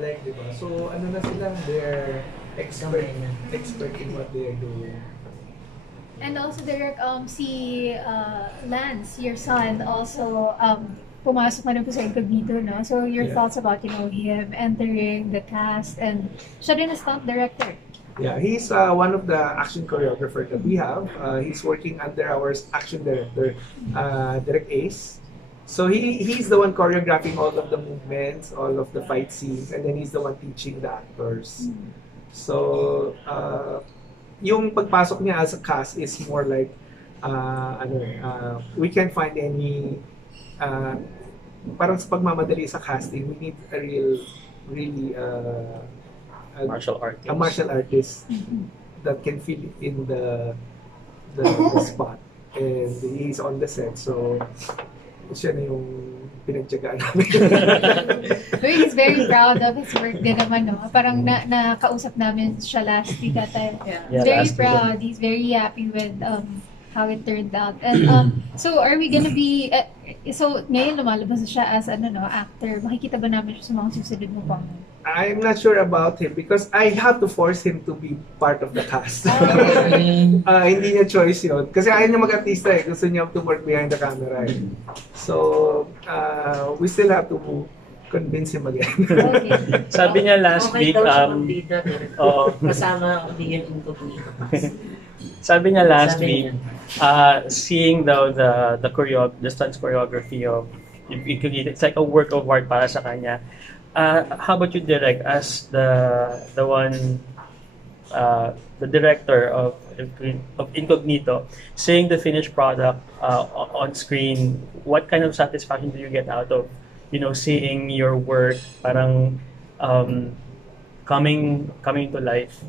leg, di ba? So, ano na sila, they're expert in what they're doing. And also, Derek, si Lance, your son, also pumasok na rin po sa Incognito, no? So, your thoughts about, him entering the cast, and siya rin a stunt director. Yeah, he's one of the action choreographers that we have. He's working under our action director, Direct Ace. So he's the one choreographing all of the movements, all of the fight scenes, and then he's the one teaching the actors. So yung pagpasok niya as a cast is more like we can't find any parang sa pagmamadali sa casting. We need a really martial artist. A martial artist that can fill in the spot, and he's on the set, so siya na yung pinagtyagaan namin. He's very proud of his work din naman, no? Parang nakausap namin siya last week at time. He's very proud. He's very happy with how it turned out. And so are we gonna be so ngayon lumalabas na siya as actor. Makikita ba namin siya sa mga susunod mo pang? I'm not sure about him because I have to force him to be part of the cast. Hindi niya choice yun. Kasi ayaw niya mag-artista eh. Gusto niya to work behind the camera eh. So, we still have to convince him again. Okay. Sabi niya last week, kasama ang Dian Incognito. Sabi niya last week, seeing daw the stunts choreography of Incognito, it's like a work of art para sa kanya. How about you, Direk, as the one, the director of Incognito, seeing the finished product on screen, what kind of satisfaction do you get out of, seeing your work parang coming to life?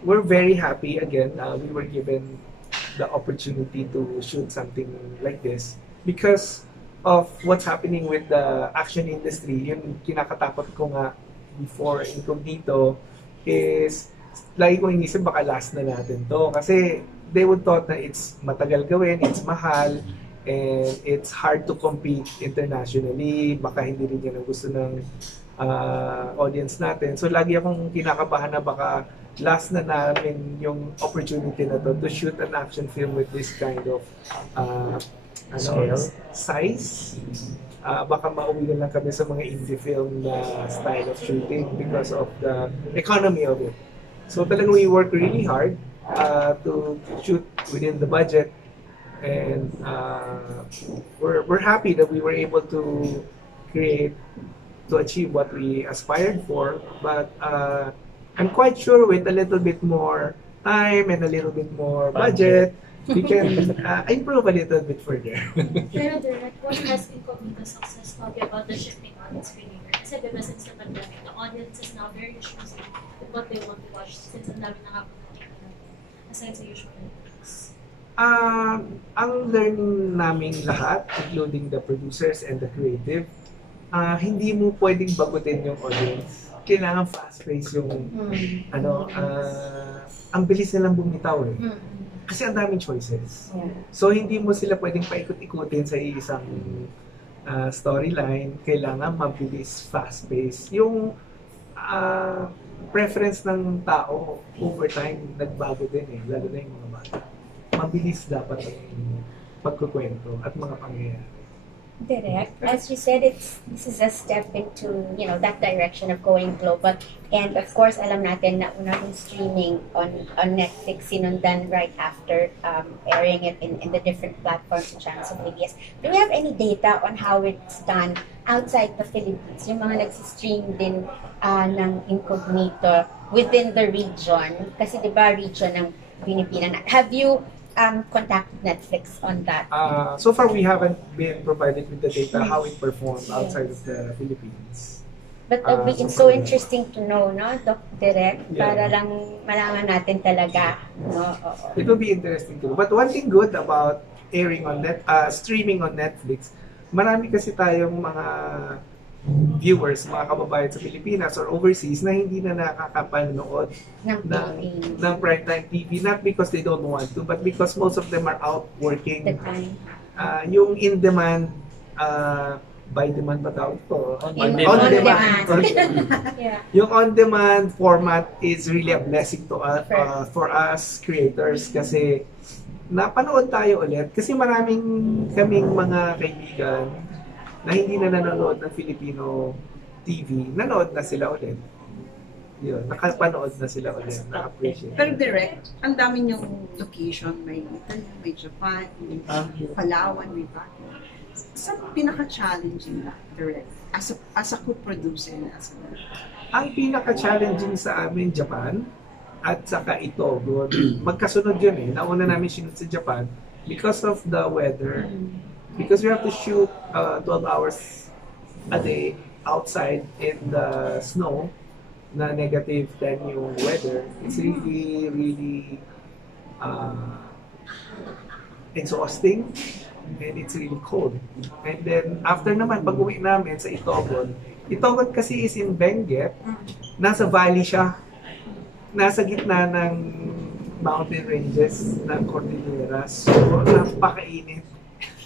We're very happy again. We were given the opportunity to shoot something like this because of what's happening with the action industry. Yung kinakatakot ko nga before Incognito is lagi ko inisip baka last na natin to kasi they would thought na it's matagal gawin, it's mahal, and it's hard to compete internationally. Baka hindi rin yan ang gusto ng audience natin. So lagi akong kinakabahan na baka last na namin yung opportunity na to shoot an action film with this kind of size. Baka mauwi na lang kami sa mga indie film na style of shooting because of the economy of it. So talagang we work really hard to shoot within the budget, and we're happy that we were able to achieve what we aspired for. But I'm quite sure with a little bit more time and a little bit more budget, we can improve a little bit further. Pero Direk, what has Incognito success taught you about the shifting audience behavior? Kasi diba since the pandemic, the audience is now very choosy with what they want to watch since ang dami na aside sa usual Netflix. Ang learning namin lahat, including the producers and the creative, hindi mo pwedeng bagutin yung audience. Kailangan fast-paced yung ang bilis nilang bumitaw eh. Kasi ang daming choices. So, hindi mo sila pwedeng paikot-ikutin sa isang storyline. Kailangan mabilis, fast-paced. Yung preference ng tao over time, nagbago din eh. Lalo na yung mga bata. Mabilis dapat ang pagkukwento at mga pangyayari. Direct, as you said, this is a step into that direction of going global, and of course, alam natin na una yung streaming on Netflix sinundan right after airing it in the different platforms and channels of PBS. Do we have any data on how it's done outside the Philippines? Yung mga nag-stream din ng Incognito within the region, kasi diba region ng Pilipinas. Have you contact Netflix on that? So far, we haven't been provided with the data how it performed outside of the Philippines. But it's so interesting to know, no, Doc Direk, para lang malaman natin talaga, no? It will be interesting to know. But one thing good about airing on streaming on Netflix, marami kasi tayong mga viewers, mga kababayan sa Pilipinas or overseas na hindi na nakakapanood ng primetime TV, not because they don't want to, but because most of them are out working. Yung in-demand by demand ba tawag ito? On demand. Yeah. Yung on-demand format is really a blessing to for us creators kasi napanood tayo ulit kasi kaming mga kaibigan na hindi na nanonood ng Filipino TV, nanood na sila ulit. Yun, nakapanood na sila ulit, na-appreciate. Pero direct, ang dami niyong location, may Italy, may Japan, may Palawan, may Baguio. Saan pinaka-challenging na direct? As a co-producer and as a... Ang pinaka-challenging sa amin, Japan, at saka ito, magkasunod yun eh. Nauna namin sinunod sa Japan because of the weather. Because we have to shoot 12 hours a day outside in the snow, na negative 10 yung weather. It's really, really exhausting and it's really cold. And then, after naman, pag-uwi namin sa Itogon, Itogon kasi is in Benguet, nasa valley siya. Nasa gitna ng mountain ranges ng Cordillera. So, napakainit.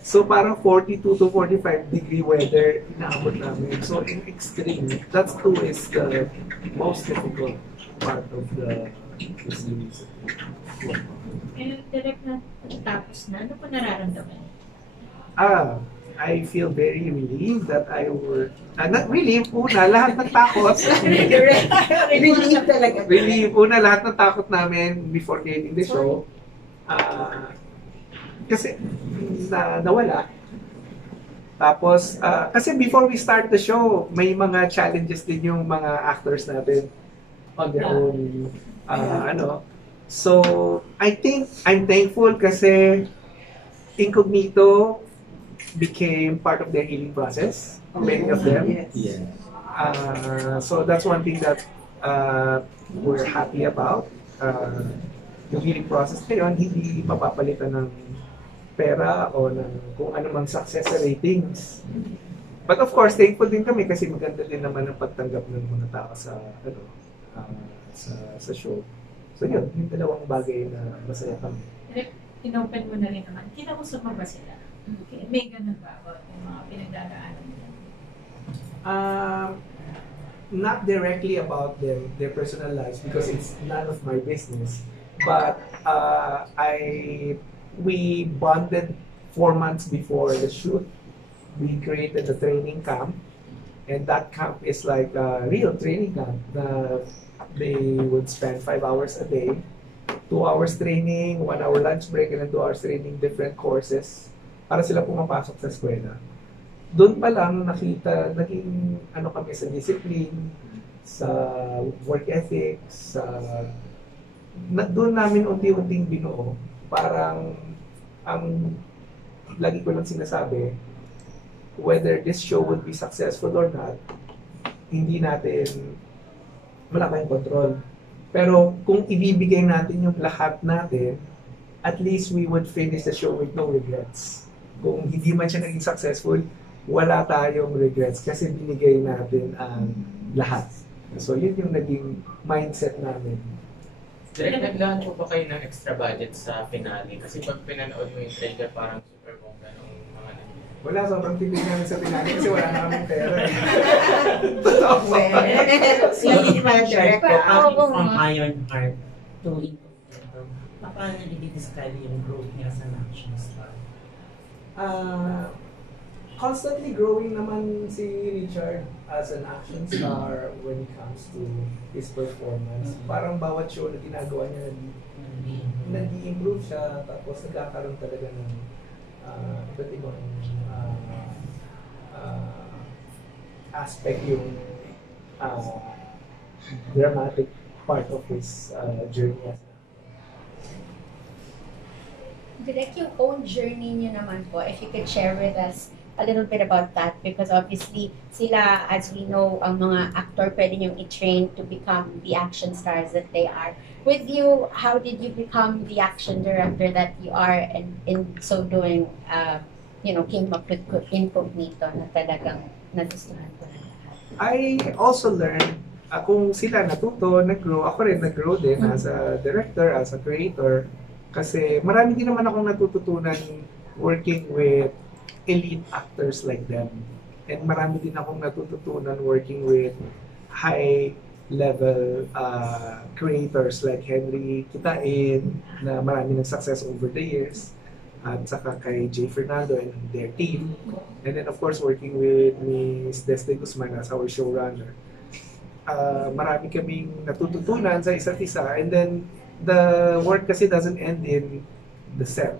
So, parang 42 to 45 degree weather inaabot namin. So, in extreme, that too is the most difficult part of the series. Direct na tapos na, ano po nararamdaman? I feel very relieved that I work. Not relieved, una, lahat ng takot. Relief talaga. Relieved, una, lahat ng takot namin before creating the show. Kasi nawala. Tapos, kasi before we start the show, may mga challenges din yung mga actors natin on their own. So, I think I'm thankful kasi Incognito became part of their healing process, many of them. Yes. So that's one thing that we're happy about. Yung healing process ngayon, hindi mapapalitan ng pera o ng kung anumang success sa ratings. But of course, thankful din kami kasi maganda din naman ang pagtanggap ng mga tao sa sa show. So yun, yung dalawang bagay na masaya kami. Inopen mo na rin naman. Kinausap mo ba sila? Okay. May ganun ba about yung mga pinagdadaanan nila? Not directly about their personal lives because it's none of my business. But we bonded 4 months before the shoot. We created a training camp, and that camp is like a real training camp. They would spend 5 hours a day, 2 hours training, 1 hour lunch break, and then 2 hours training different courses para sila pumapasok sa eskwela. Doon pa lang naging kami sa discipline, sa work ethics, doon namin unti-unting binuo. Parang ang lagi ko lang sinasabi, whether this show would be successful or not, hindi natin wala tayong control. Pero kung ibibigay natin yung lahat natin, at least we would finish the show with no regrets. Kung hindi man siya naging successful, wala tayong regrets kasi binigay natin ang lahat. So yun yung naging mindset namin. Direk, naglaan po ba kayo ng extra budget sa finale? Kasi pag pinanood mo yung trailer, parang super bongga ng mga Wala, sobrang tipid namin sa pinali kasi wala na kaming pera. Totoo po. Hindi ba direct? From Ironheart to Incognito, paano i-describe yung growth niya as an action star? Constantly growing naman si Richard as an action star when it comes to his performance. Parang bawat show na ginagawa niya, nag-i-improve siya, tapos nagkakaroon talaga ng iba't ibang aspect yung dramatic part of his journey. Direct yung own journey niyo naman po, if you could share with us a little bit about that, because obviously sila, as we know, ang mga actor pwede niyong i-train to become the action stars that they are. With you, how did you become the action director that you are, and in so doing, came up with Incognito na talagang nagustuhan ko na lahat? I also learned, kung sila natuto, nag-grow, ako rin nag-grow din as a director, as a creator, kasi marami din naman akong natututunan working with elite actors like them. And marami din akong natututunan working with high-level creators like Henry Kitain, na marami ng success over the years, at saka kay Jay Fernando and their team. And then of course, working with Miss Desde Guzman as our showrunner. Marami kaming natututunan sa isa't isa. And then, the work kasi doesn't end in the set.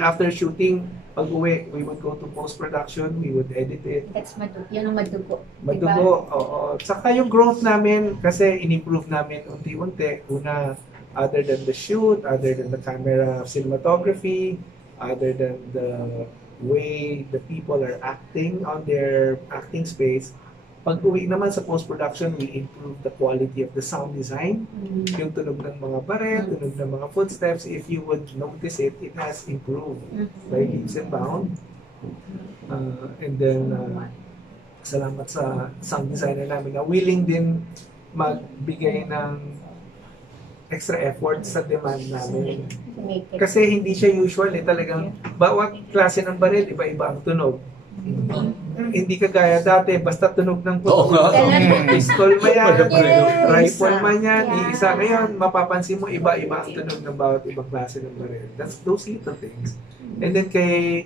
After shooting, pag-uwi, we would go to post-production, we would edit it. That's yun ang madugo. Madugo, oo. Saka yung growth namin, kasi in-improve namin unti-unti. Una, other than the shoot, other than the camera cinematography, other than the way the people are acting on their acting space, pag-uwi naman sa post-production, we improve the quality of the sound design. Yung tunog ng mga barel, tunog ng mga footsteps, if you would notice it, it has improved by leaps and bounds. And then, salamat sa sound designer namin na willing din magbigay ng extra effort sa demand namin. Kasi hindi siya usual talagang bawat klase ng baril, iba-iba ang tunog. Hindi kagaya dati, basta tunog ng pistol man yan, rifle man yan, iisa ngayon, mapapansin mo iba-iba ang tunog ng bawat ibang klase ng baril. That's those little things. And then kay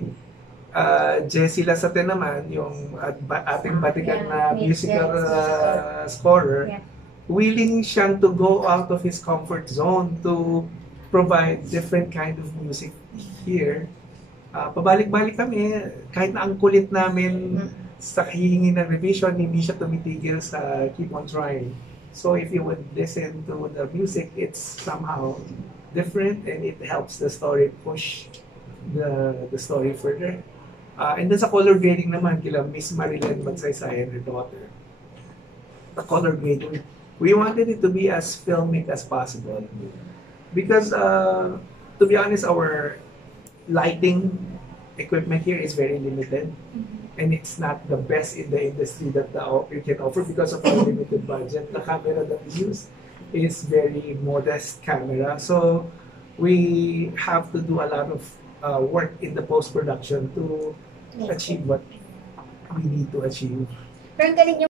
Jessie Lasate naman, yung ating batikan na musical scorer, willing siyang to go out of his comfort zone to provide different kind of music here. Pabalik-balik kami, kahit na ang kulit namin sa hihingi ng revision, hindi siya tumitigil sa keep on trying. So if you would listen to the music, it's somehow different and it helps the story push the story further. And then sa color grading naman, kila Miss Marilyn Magsaysay and her daughter. The color grading, we wanted it to be as filmic as possible. Because, to be honest, our lighting equipment here is very limited. And it's not the best in the industry that you can offer because of our limited budget. The camera that we use is very modest camera. So, we have to do a lot of work in the post-production to achieve what we need to achieve. Pero ang galing